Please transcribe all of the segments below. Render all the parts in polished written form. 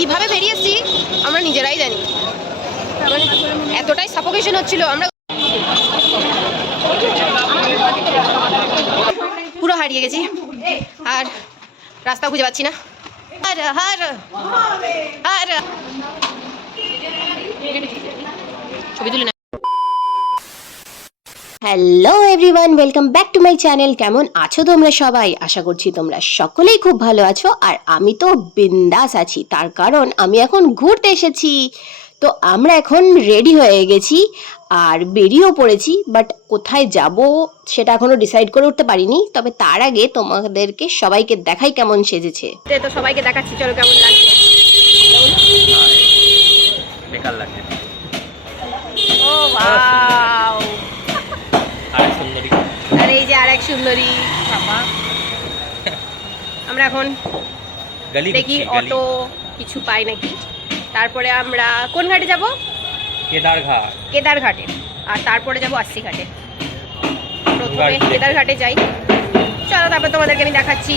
কিভাবে বেরিয়েছি আমরা নিজেরাই জানি, মানে এতটাই সাফোকেশন হচ্ছিল, আমরা পুরো হারিয়ে গেছি আর রাস্তা খুঁজে পাচ্ছি না। ছবি তুলে না। Hello everyone, welcome back to my channel. কেমন আছো তোমরা সবাই? আশা করছি তোমরা সকলেই খুব ভালো আছো। আর আমি তো বিন্দাস আছি, তার কারণ আমি এখন ঘুরতে এসেছি। তো আমরা এখন রেডি হয়ে গেছি আর বেরিয়েও পড়েছি, বাট কোথায় যাব সেটা এখনো ডিসাইড করে উঠতে পারিনি। তবে তার আগে তোমাদেরকে সবাইকে দেখাই কেমন সেজেছে। তো সবাইকে দেখাচ্ছি, চলো কেমন লাগছে। বেকার লাগছে। ও ওয়াও, আরেক সুন্দরী। আর এই যে আরেক সুন্দরী বাবা। আমরা এখন দেখি অটো কিছু পাই নাকি, তারপরে আমরা কোন ঘাটে যাব? কেদারঘাটে, আর তারপরে যাব আশি ঘাটে। প্রথমে কেদারঘাটে যাই, চলো তারপর তোমাদেরকে আমি দেখাচ্ছি।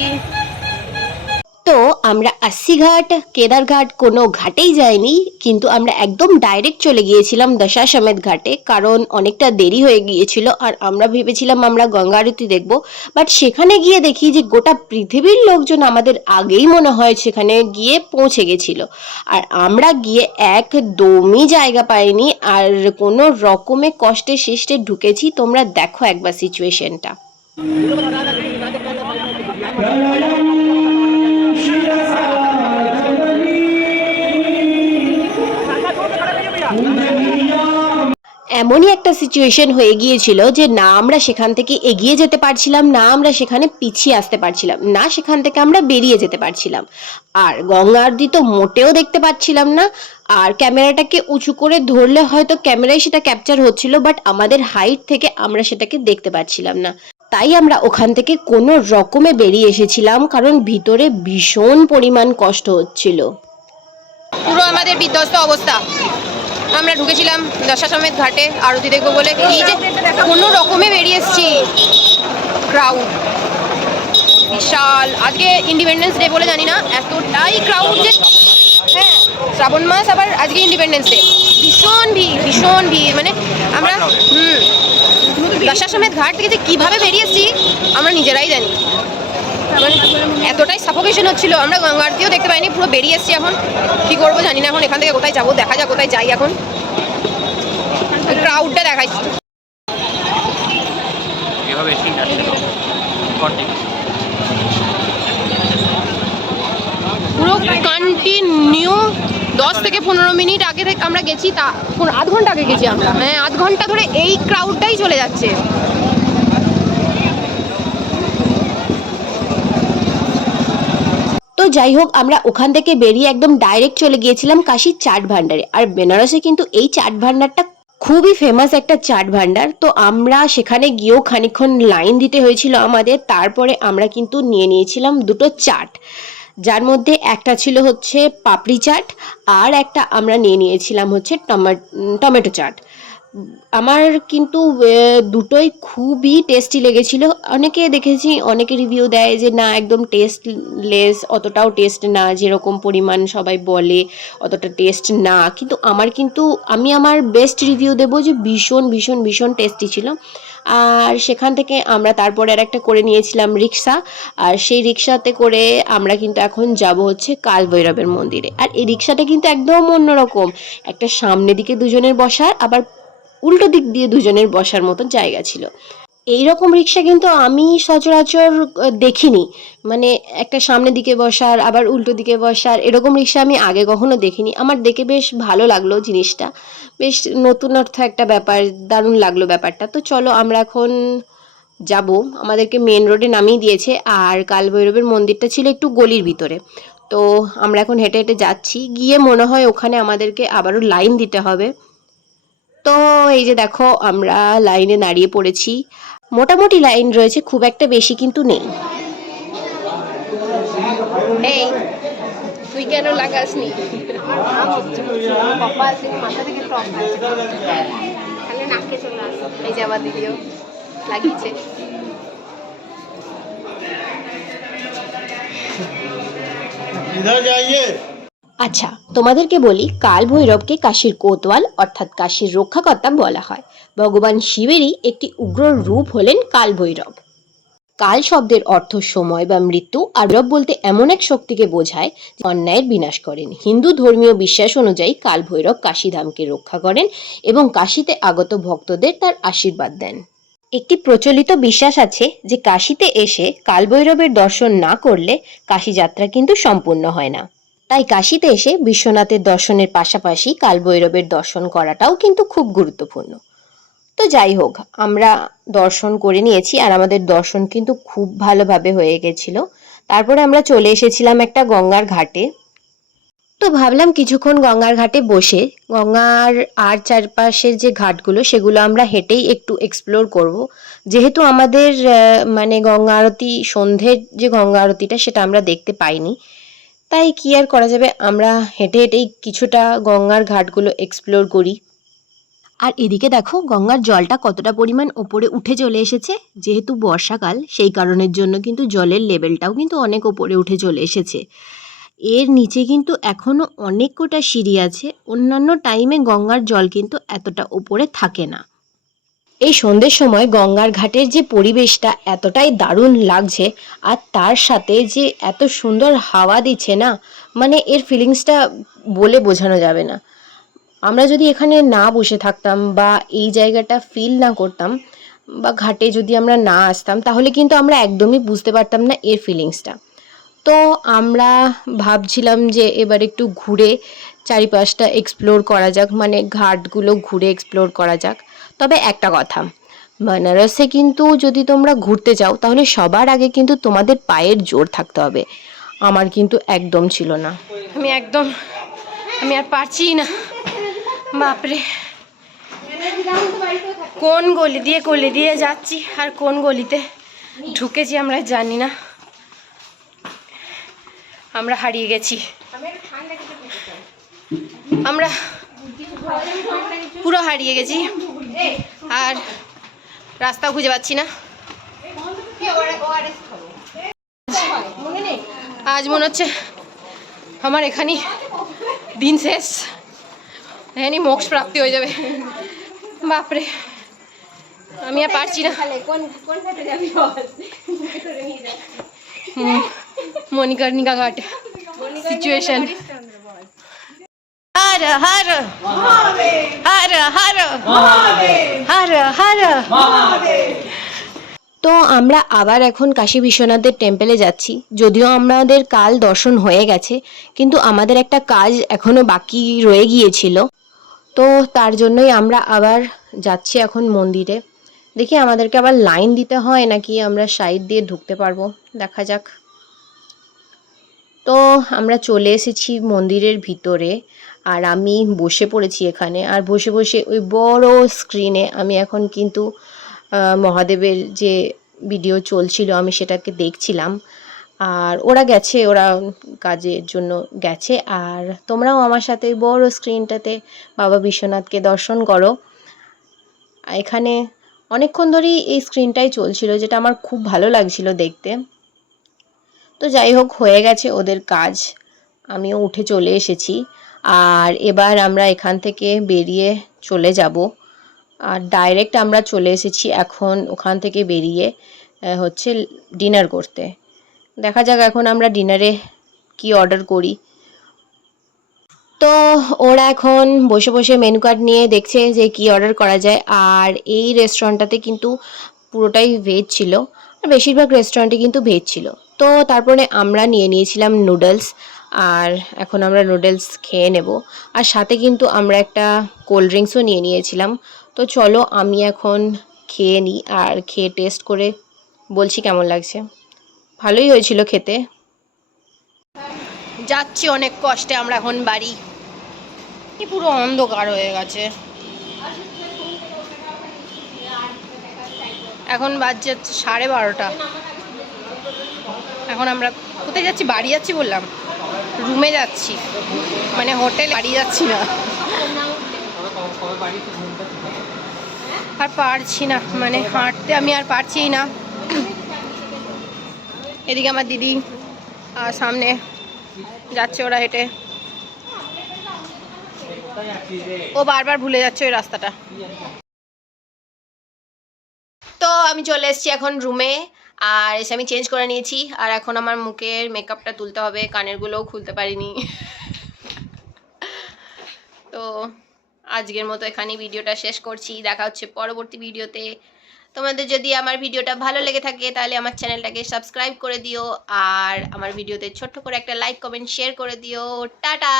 তো আমরা আশিঘাট কেদারঘাট কোনো ঘাটেই যাইনি, কিন্তু আমরা একদম ডাইরেক্ট চলে গিয়েছিলাম দশাশ্বমেধ ঘাটে, কারণ অনেকটা দেরি হয়ে গিয়েছিল আর আমরা ভেবেছিলাম আমরা গঙ্গা আরতি দেখবো। বাট সেখানে গিয়ে দেখি যে গোটা পৃথিবীর লোকজন আমাদের আগেই মনে হয় সেখানে গিয়ে পৌঁছে গেছিল, আর আমরা গিয়ে একদমই জায়গা পাইনি আর কোনো রকমে কষ্টে শেষে ঢুকেছি। তোমরা দেখো একবার সিচুয়েশনটা। এমনই একটা সিচুয়েশন হয়ে গিয়েছিল যে না আমরা সেখান থেকে এগিয়ে যেতে পারছিলাম না, আমরা সেখানে পিছিয়ে আসতে পারছিলাম না, সেখান থেকে আমরা বেরিয়ে যেতে পারছিলাম। আর গঙ্গা আরতি তো মোটেও দেখতে পাচ্ছিলাম না। আর ক্যামেরাটাকে উঁচু করে ধরলে হয়তো ক্যামেরায় সেটা ক্যাপচার হচ্ছিল, বাট আমাদের হাইট থেকে আমরা সেটাকে দেখতে পাচ্ছিলাম না। তাই আমরা ওখান থেকে কোনো রকমে বেরিয়ে এসেছিলাম, কারণ ভিতরে ভীষণ পরিমাণ কষ্ট হচ্ছিল। পুরো আমাদের বিধ্বস্ত অবস্থা। আমরা ঢুকেছিলাম দশাশ্বমেধ ঘাটে আরতি দেখবো বলে, কি যে কোনো রকমে বেরিয়ে এসেছি। ক্রাউড বিশাল, আজকে ইন্ডিপেন্ডেন্স ডে বলে জানি না এতটাই ক্রাউড যে, হ্যাঁ শ্রাবণ মাস, আবার আজকে ইন্ডিপেন্ডেন্স ডে, ভীষণ ভিড় ভীষণ ভিড়। মানে আমরা দশাশ্বমেধ ঘাট থেকে যে কীভাবে বেরিয়েছি আমরা নিজেরাই জানি, মানে এতটাই সাফোকেশন হচ্ছিল, আমরা গঙ্গা আরতিও দেখতে পাইনি, পুরো বেরিয়ে এসেছি। এখন কী করবো জানি না, এখন এখান থেকে কোথায় যাবো, দেখা যাক কোথায় যাই। এখন ক্রাউডটা দেখাচ্ছি। পুরো কন্টিনিউ 10 থেকে 15 মিনিট আগে থেকে আমরা গেছি, তা আধ ঘন্টা আগে গেছি আমরা, হ্যাঁ আধ ঘন্টা ধরে এই ক্রাউডটাই চলে যাচ্ছে। তো যাই হোক, আমরা ওখান থেকে বেরিয়ে একদম ডাইরেক্ট চলে গিয়েছিলাম কাশীর চাট ভান্ডারে। আর বেনারসে কিন্তু এই চাট ভান্ডারটা খুবই ফেমাস একটা চাট ভান্ডার। তো আমরা সেখানে গিয়েও খানিকক্ষণ লাইন দিতে হয়েছিল আমাদের। তারপরে আমরা কিন্তু নিয়ে নিয়েছিলাম দুটো চাট, যার মধ্যে একটা ছিল হচ্ছে পাপড়ি চাট আর একটা আমরা নিয়ে নিয়েছিলাম হচ্ছে টমেটো চাট। আমার কিন্তু দুটোই খুবই টেস্টি লেগেছিল। অনেকে দেখেছি অনেকে রিভিউ দেয় যে না একদম টেস্টলেস, অতটাও টেস্ট না, যেরকম পরিমাণ সবাই বলে অতটা টেস্ট না, কিন্তু আমি আমার বেস্ট রিভিউ দেবো যে ভীষণ ভীষণ ভীষণ টেস্টি ছিল। আর সেখান থেকে আমরা তারপরে আর একটা করে নিয়েছিলাম রিক্সা, আর সেই রিক্সাতে করে আমরা কিন্তু এখন যাব হচ্ছে কাল ভৈরবের মন্দিরে। আর এই রিক্সাটা কিন্তু একদম অন্যরকম, একটা সামনে দিকে দুজনের বসার, আবার উল্টো দিক দিয়ে দুজনের বসার মতো জায়গা ছিল। এইরকম রিক্সা কিন্তু আমি সচরাচর দেখিনি, মানে একটা সামনের দিকে বসার আবার উল্টো দিকে বসার এরকম রিক্সা আমি আগে কখনো দেখিনি। আমার দেখে বেশ ভালো লাগলো জিনিসটা, বেশ নতুনত্ব একটা ব্যাপার, দারুণ লাগলো ব্যাপারটা। তো চলো আমরা এখন যাব, আমাদেরকে মেন রোডে নামিয়ে দিয়েছে। আর কালভৈরবের মন্দিরটা ছিল একটু গলির ভিতরে। তো আমরা এখন হেঁটে হেঁটে যাচ্ছি, গিয়ে মনে হয় ওখানে আমাদেরকে আবারও লাইন দিতে হবে। তো এই যে দেখো আমরা লাইনে দাঁড়িয়ে পড়েছি, মোটামুটি লাইন রয়েছে, খুব একটা বেশি কিন্তু নেই। এই তুই কেন লাগাসনি? এই যে আবার দিদিও লাগিয়েছে। इधर जाइए। আচ্ছা, তোমাদেরকে বলি, কাল ভৈরবকে কাশীর কোতোয়াল অর্থাৎ কাশীর রক্ষাকর্তা বলা হয়। ভগবান শিবেরই একটি উগ্র রূপ হলেন কাল ভৈরব। কাল শব্দের অর্থ সময় বা মৃত্যু, আর ভৈরব বলতে এমন এক শক্তিকে বোঝায় যে অন্যায়ের বিনাশ করেন। হিন্দু ধর্মীয় বিশ্বাস অনুযায়ী কাল ভৈরব কাশীধামকে রক্ষা করেন এবং কাশীতে আগত ভক্তদের তার আশীর্বাদ দেন। একটি প্রচলিত বিশ্বাস আছে যে কাশীতে এসে কাল ভৈরবের দর্শন না করলে কাশী যাত্রা কিন্তু সম্পূর্ণ হয় না। তাই কাশীতে এসে বিশ্বনাথের দর্শনের পাশাপাশি কাল ভৈরবের দর্শন করাটাও কিন্তু খুব গুরুত্বপূর্ণ। তো যাই হোক, আমরা দর্শন করে নিয়েছি আর আমাদের দর্শন কিন্তু খুব ভালোভাবে হয়ে গেছিল। তারপরে আমরা চলে এসেছিলাম একটা গঙ্গার ঘাটে। তো ভাবলাম কিছুক্ষণ গঙ্গার ঘাটে বসে গঙ্গার আর চারপাশের যে ঘাটগুলো সেগুলো আমরা হেঁটেই একটু এক্সপ্লোর করব। যেহেতু আমাদের মানে গঙ্গা আরতি, সন্ধ্যের যে গঙ্গা আরতিটা সেটা আমরা দেখতে পাইনি, তাই কি আর করা যাবে, আমরা হেঁটে হেঁটেই কিছুটা গঙ্গার ঘাটগুলো এক্সপ্লোর করি। আর এদিকে দেখো গঙ্গার জলটা কতটা পরিমাণ ওপরে উঠে চলে এসেছে। যেহেতু বর্ষাকাল সেই কারণের জন্য কিন্তু জলের লেভেলটাও কিন্তু অনেক ওপরে উঠে চলে এসেছে। এর নিচে কিন্তু এখনো অনেক কটা সিঁড়ি আছে। অন্যান্য টাইমে গঙ্গার জল কিন্তু এতটা ওপরে থাকে না। এই সন্ধ্যের সময় গঙ্গার ঘাটের যে পরিবেশটা এতটাই দারুণ লাগছে, আর তার সাথে যে এত সুন্দর হাওয়া দিচ্ছে না, মানে এর ফিলিংসটা বলে বোঝানো যাবে না। আমরা যদি এখানে না বসে থাকতাম বা এই জায়গাটা ফিল না করতাম বা ঘাটে যদি আমরা না আসতাম, তাহলে কিন্তু আমরা একদমই বুঝতে পারতাম না এর ফিলিংসটা। তো আমরা ভাবছিলাম যে এবার একটু ঘুরে চারিপাশটা এক্সপ্লোর করা যাক, মানে ঘাটগুলো ঘুরে এক্সপ্লোর করা যাক। তবে একটা কথা, বেনারসে কিন্তু যদি তোমরা ঘুরতে যাও তাহলে সবার আগে কিন্তু তোমাদের পায়ের জোর থাকতে হবে। আমার কিন্তু একদম ছিল না। আমি আর পারছি না, বাপরে। কোন গলি দিয়ে যাচ্ছি আর কোন গলিতে ঢুকেছি আমরা জানি না। আমরা হারিয়ে গেছি, আমরা পুরো হারিয়ে গেছি আর রাস্তা খুঁজে পাচ্ছি না। আজ মনে হচ্ছে আমার এখানে দিন শেষ, এখানে মোক্ষ প্রাপ্তি হয়ে যাবে। বাপরে, আমি আর পারছি না। মণিকর্ণিকা ঘাট সিচুয়েশন। হর হর হর হর হর হর। তো আমরা আবার এখন কাশী বিশ্বনাথের টেম্পলে যাচ্ছি। যদিও আমাদের কাল দর্শন হয়ে গেছে, কিন্তু আমাদের একটা কাজ এখনো বাকি রয়ে গিয়েছিল। তো তার জন্যই আমরা আবার যাচ্ছি এখন মন্দিরে। দেখি আমাদেরকে আবার লাইন দিতে হয় নাকি আমরা সাইড দিয়ে ঢুকতে পারবো, দেখা যাক। তো আমরা চলে এসেছি মন্দিরের ভিতরে আর আমি বসে পড়েছি এখানে। আর বসে বসে ওই বড় স্ক্রিনে আমি এখন কিন্তু মহাদেবের যে ভিডিও চলছিল আমি সেটাকে দেখছিলাম। আর ওরা গেছে, ওরা কাজের জন্য গেছে, আর তোমরাও আমার সাথে বড় স্ক্রিনটাতে বাবা বিশ্বনাথকে দর্শন করো। এখানে অনেকক্ষণ ধরেই এই স্ক্রিনটাই চলছিল, যেটা আমার খুব ভালো লাগছিল দেখতে। তো যাই হোক, হয়ে গেছে ওদের কাজ, আমিও উঠে চলে এসেছি। আর এবার আমরা এখান থেকে বেরিয়ে চলে যাব। আর ডাইরেক্ট আমরা চলে এসেছি এখন ওখান থেকে বেরিয়ে হচ্ছে ডিনার করতে। দেখা যাক এখন আমরা ডিনারে কি অর্ডার করি। তো ওরা এখন বসে বসে মেনু কার্ড নিয়ে দেখছে যে কি অর্ডার করা যায়। আর এই রেস্টুরেন্টটাতে কিন্তু পুরোটাই ভেজ ছিল, আর বেশিরভাগ রেস্টুরেন্টে কিন্তু ভেজ ছিল। তো তারপরে আমরা নিয়ে নিয়েছিলাম নুডলস, আর এখন আমরা নুডলস খেয়ে নেব। আর সাথে কিন্তু আমরা একটা কোল্ড ড্রিঙ্কসও নিয়ে নিয়েছিলাম। তো চলো আমি এখন খেয়ে নিই, আর খেয়ে টেস্ট করে বলছি কেমন লাগছে। ভালোই হয়েছিল খেতে। যাচ্ছি অনেক কষ্টে আমরা এখন বাড়ি। পুরো অন্ধকার হয়ে গেছে, এখন বাজছে 12:30। এখন আমরা কোথায় যাচ্ছি? বাড়ি যাচ্ছি বললাম, রুমে যাচ্ছি, মানে হোটেল, বাড়ি যাচ্ছি না। আর পারছি না, মানে হাঁটতে আমি আর পারছি না। এদিকে আমার দিদি আর সামনে যাচ্ছে ওরা হেঁটে। ও বারবার ভুলে যাচ্ছে ওই রাস্তাটা। তো আমি চলে এসেছি এখন রুমে, আর এসে আমি চেঞ্জ করে নিয়েছি, আর এখন আমার মুখের মেকআপটা তুলতে হবে, কানেরগুলোও খুলতে পারিনি। তো আজকের মতো এখানেই ভিডিওটা শেষ করছি, দেখা হচ্ছে পরবর্তী ভিডিওতে। তোমাদের যদি আমার ভিডিওটা ভালো লেগে থাকে তাহলে আমার চ্যানেলটাকে সাবস্ক্রাইব করে দিও, আর আমার ভিডিওতে ছোট্ট করে একটা লাইক কমেন্ট শেয়ার করে দিও। টাটা।